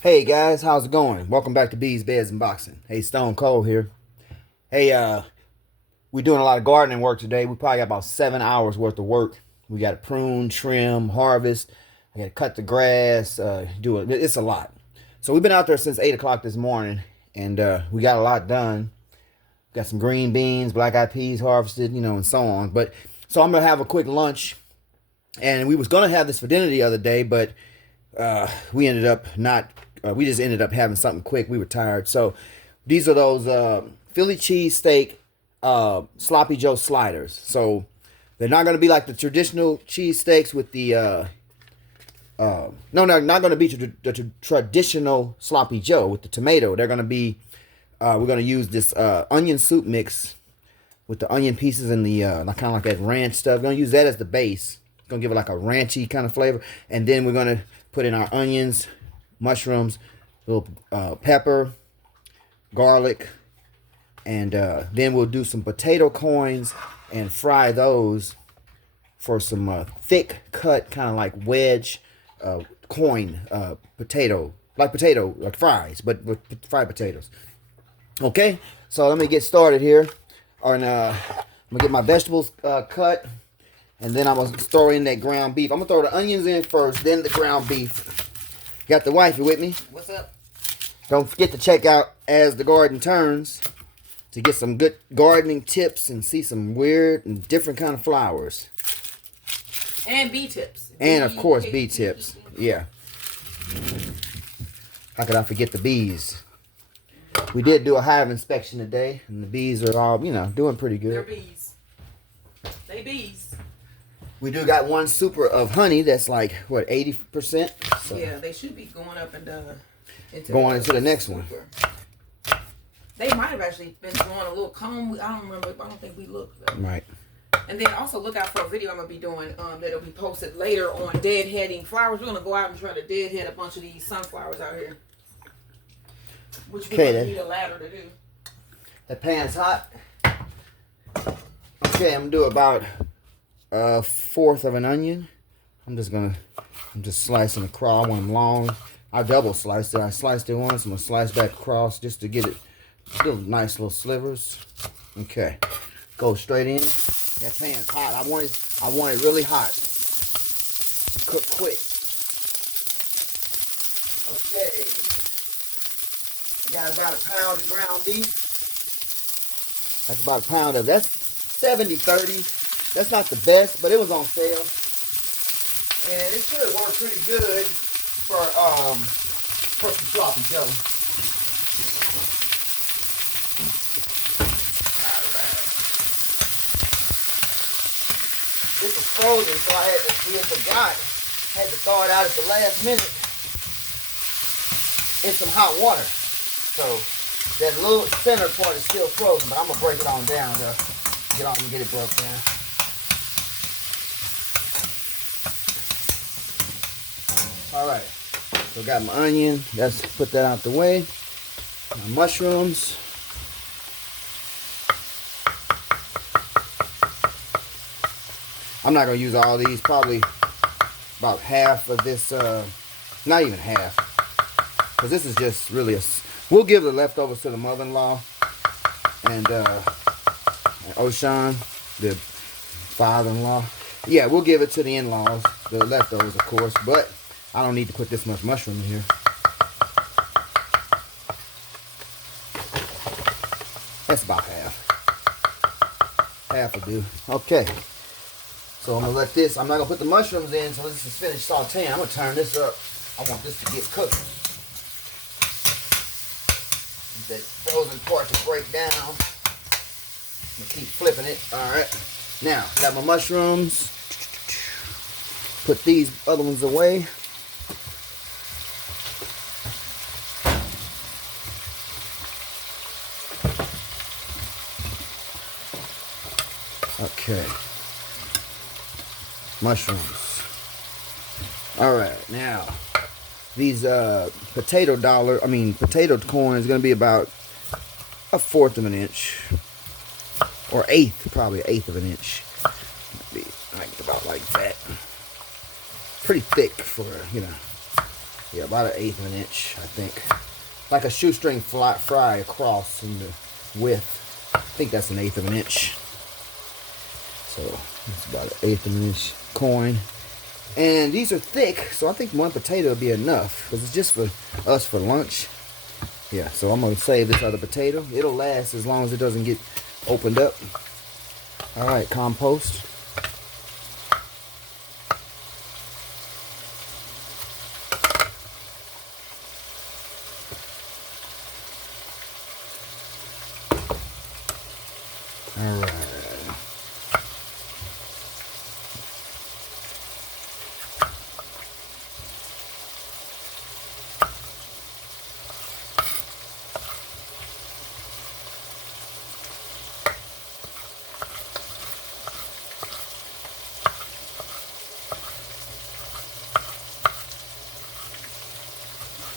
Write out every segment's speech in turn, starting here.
Hey guys, how's it going? Welcome back to Bees, Beds, and Boxing. Hey, Stone Cold here. Hey, we're doing a lot of gardening work today. We probably got about 7 hours worth of work. We got to prune, trim, harvest. I got to cut the grass. Do it. It's a lot. So we've been out there since 8 o'clock this morning, and we got a lot done. Got some green beans, black eyed peas harvested, and so on. But so I'm gonna have a quick lunch, and we was gonna have this for dinner the other day, but we ended up not. We just ended up having something quick. We were tired. So these are those Philly cheesesteak sloppy Joe sliders. So they're not going to be like the traditional cheesesteaks with the no, not going to be the traditional sloppy Joe with the tomato. They're going to be we're going to use this onion soup mix with the onion pieces and the kind of like that ranch stuff. We're going to use that as the base. It's going to give it like a ranchy kind of flavor. And then we're going to put in our onions, mushrooms, little pepper, garlic, and then we'll do some potato coins and fry those for some thick cut, kind of like wedge coin potato, like fries, but with fried potatoes. Okay, so let me get started here. I'm gonna get my vegetables cut, and then I'm gonna throw in that ground beef. I'm gonna throw the onions in first, then the ground beef. Got the wifey with me. What's up? Don't forget to check out As the Garden Turns to get some good gardening tips and see some weird and different kind of flowers. And bee tips. And of course bee tips. Yeah. How could I forget the bees? We did do a hive inspection today, and the bees are all, doing pretty good. They're bees. They bees. We do got one super of honey that's like, what, 80%? So Yeah, they should be going up and going into the next one. They might have actually been doing a little comb. I don't remember. I don't think we looked. Though. Right. And then also look out for a video I'm going to be doing that'll be posted later on deadheading flowers. We're going to go out and try to deadhead a bunch of these sunflowers out here. Which we're going to need a ladder to do. That pan's hot. Okay, I'm going to do about a fourth of an onion. I'm just slicing across. I want them long. I double sliced it. I sliced it once. I'm gonna slice back across just to get it little nice little slivers. Okay, go straight in. That pan's hot. I want it really hot. Cook quick. Okay, I got about a pound of ground beef. That's about a pound of that's 70-30. That's not the best, but it was on sale. And it should work pretty good for some sloppy Joe. Alright. This was frozen, so I had to thaw it out at the last minute in some hot water. So that little center part is still frozen, but I'm gonna break it on down though. Get on and get it broke down. Alright, so got my onion. Let's put that out the way. My mushrooms. I'm not going to use all these. Probably about half of this. Not even half. Because this is just really we'll give the leftovers to the mother-in-law. And Oshan, the father-in-law. Yeah, we'll give it to the in-laws. The leftovers, of course. But I don't need to put this much mushroom in here. That's about half. Half will do. Okay. So I'm going to let this, I'm not going to put the mushrooms in until this is finished sauteing. I'm going to turn this up. I want this to get cooked. That frozen part to break down. I'm going to keep flipping it. Alright. Now, got my mushrooms. Put these other ones away. Okay. Mushrooms. Alright, now these potato corn is gonna be about a fourth of an inch. Or probably an eighth of an inch. Be like about like that. Pretty thick for, Yeah, about an eighth of an inch, I think. Like a shoestring fry across in the width. I think that's an eighth of an inch. So it's about an eighth of an inch coin. And these are thick, so I think one potato will be enough because it's just for us for lunch. Yeah, so I'm going to save this other potato. It'll last as long as it doesn't get opened up. All right, compost. All right.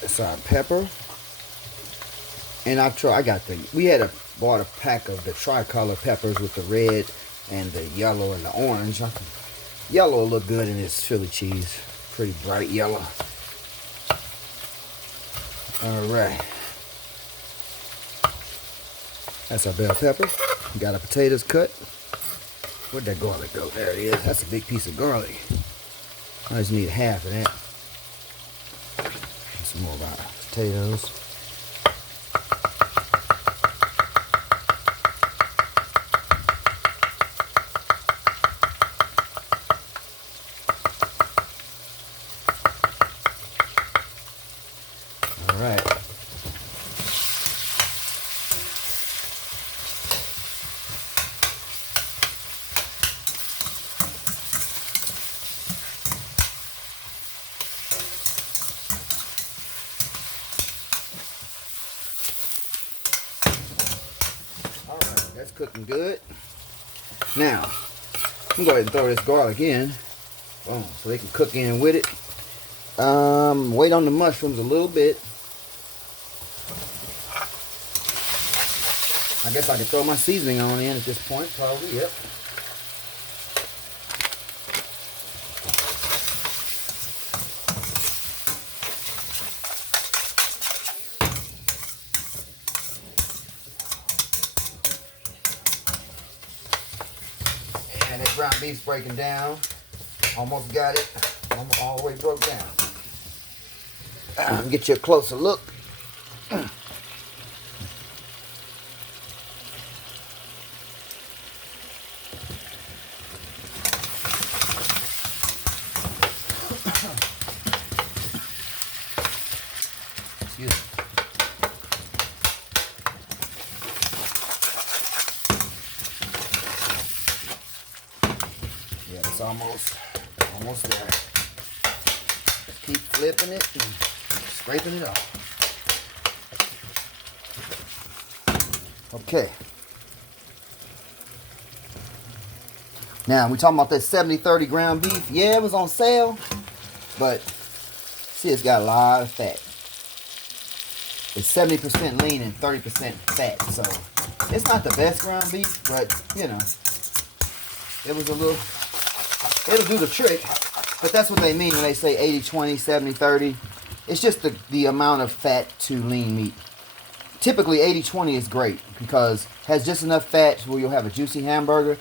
That's our pepper. And bought a pack of the tricolor peppers with the red and the yellow and the orange. Yellow will look good in this Philly cheese. Pretty bright yellow. All right. That's our bell pepper. We got our potatoes cut. Where'd that garlic go? There it is. That's a big piece of garlic. I just need half of that. Some more of our potatoes. All right. That's cooking good. Now, I'm going to go ahead and throw this garlic in. Boom, so they can cook in with it. Wait on the mushrooms a little bit. I guess I can throw my seasoning on in at this point, probably, yep. And that ground beef's breaking down. Almost got it. Almost all the way broke down. Get you a closer look. Excuse me. Yeah, it's almost there. Just keep flipping it and scraping it off. Okay. Now, we talking about that 70-30 ground beef. Yeah, it was on sale, but see, it's got a lot of fat. It's 70% lean and 30% fat, so it's not the best ground beef, but, you know, it was a little, it'll do the trick. But that's what they mean when they say 80-20, 70-30. It's just the amount of fat to lean meat. Typically, 80-20 is great because it has just enough fat where you'll have a juicy hamburger,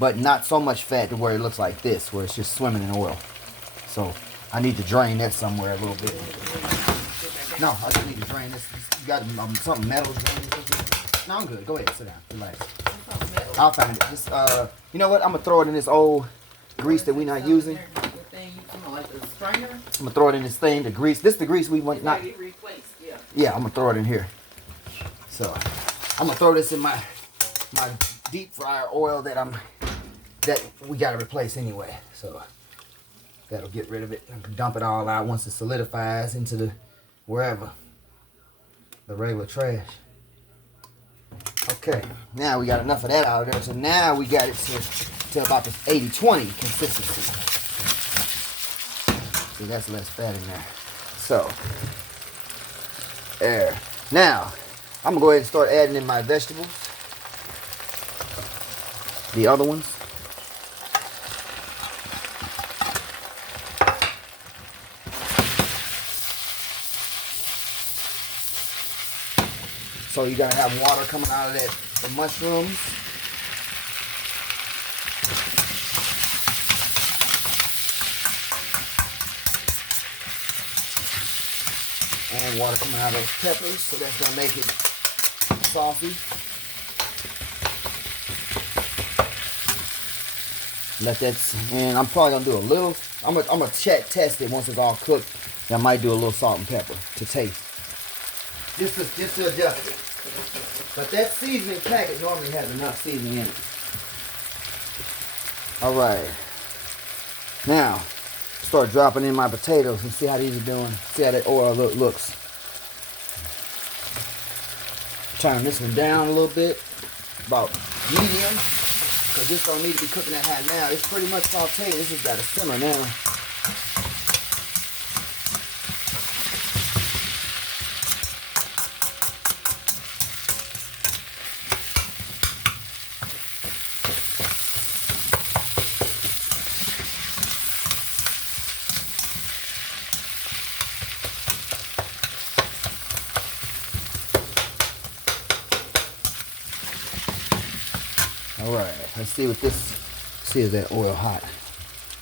but not so much fat to where it looks like this, where it's just swimming in oil. So I need to drain that somewhere a little bit. No, I just need to drain this. You got something metal? No, I'm good. Go ahead, sit down. Relax. I'll find it. Just, you know what? I'm going to throw it in this old grease that we're not using. I'm going to throw it in this thing, the grease. This is the grease we want not. Yeah, I'm going to throw it in here. So, I'm going to throw this in my deep fryer oil that we got to replace anyway. So, that'll get rid of it. And dump it all out once it solidifies into the wherever. The regular trash. Okay, now we got enough of that out of there. So now we got it to about this 80-20 consistency. See, that's less fat in there. So, there. Now, I'm going to go ahead and start adding in my vegetables. The other ones. So you gotta have water coming out of the mushrooms. And water coming out of those peppers, so that's gonna make it saucy. Let that, and I'm probably gonna do a little. I'm gonna test it once it's all cooked. I might do a little salt and pepper to taste, just to adjust it. But that seasoning packet normally has enough seasoning in it. All right, now start dropping in my potatoes and see how these are doing. See how that oil looks. Turn this one down a little bit, about medium. Because this don't need to be cooking that hot now. It's pretty much sauteed. This has got to simmer now. All right, let's see what this. See if that oil hot.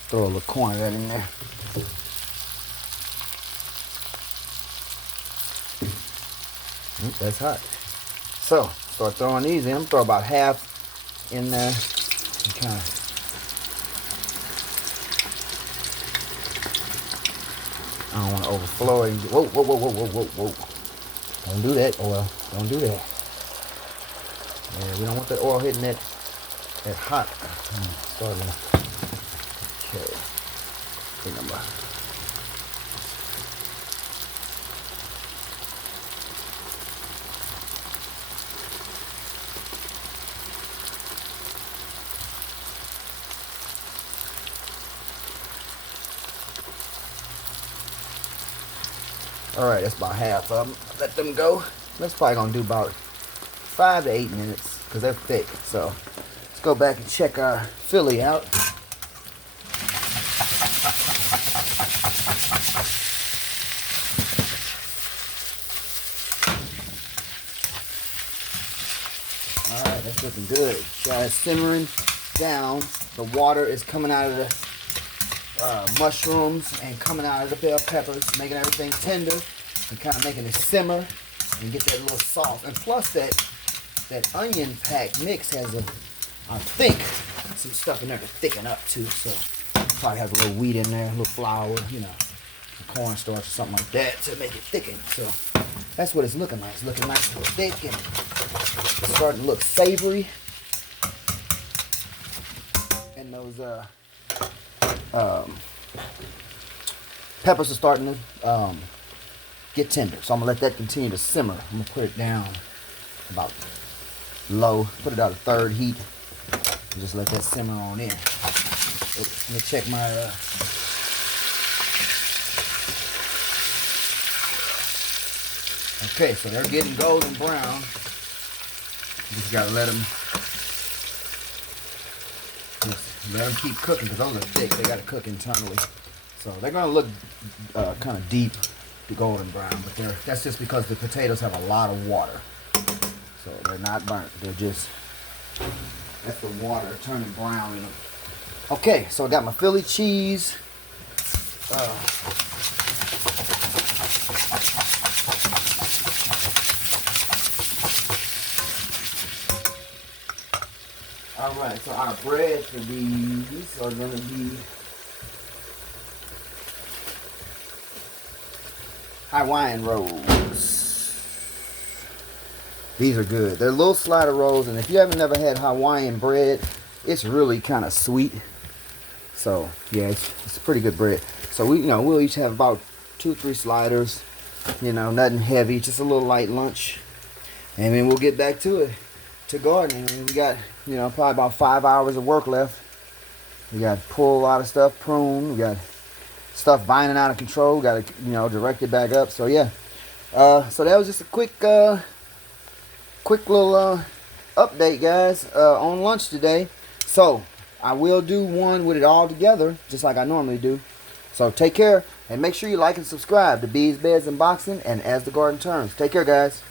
Throw a little corn of that in there. That's hot. So start throwing these in. Throw about half in there. And kind of. I don't want to overflow it. Whoa, whoa, whoa, whoa, whoa, whoa, whoa! Don't do that, oil. Don't do that. Yeah, we don't want that oil hitting that hot. Starting. Okay. Good number. All right, that's about half of them. Let them go. That's probably gonna do about 5 to 8 minutes because they're thick. So let's go back and check our Philly out. All right, that's looking good. Got it simmering down. The water is coming out of the mushrooms and coming out of the bell peppers, making everything tender and kind of making it simmer and get that little sauce. And plus that onion pack mix has I think some stuff in there to thicken up too. So probably have a little wheat in there, a little flour, you know, cornstarch or something like that to make it thicken. So that's what it's looking like. It's looking nice and thick and it's starting to look savory. And those peppers are starting to get tender. So I'm gonna let that continue to simmer. I'm gonna put it down about low, put it out at third heat, and just let that simmer on in. Let me check my okay, so they're getting golden brown. You just gotta let them keep cooking because those are thick. They gotta cook internally. So they're gonna look kind of deep, golden brown, but that's just because the potatoes have a lot of water. So they're not burnt. They're just, that's the water turning brown in them. Okay, so I got my Philly cheese. Alright, so our bread for these are going to be Hawaiian rolls. These are good. They're little slider rolls, and if you haven't never had Hawaiian bread, it's really kind of sweet. So yeah, it's a pretty good bread. So we'll each have about 2 or 3 sliders. Nothing heavy, just a little light lunch, and then we'll get back to it, to gardening. I mean, we got probably about 5 hours of work left. We got to pull a lot of stuff, prune. We got stuff vining out of control. We got to direct it back up. So yeah, so that was just a quick little update, guys, on lunch today. So I will do one with it all together, just like I normally do. So take care, and make sure you like and subscribe to Bees, Beds, and Boxing and As the Garden Turns. Take care, guys.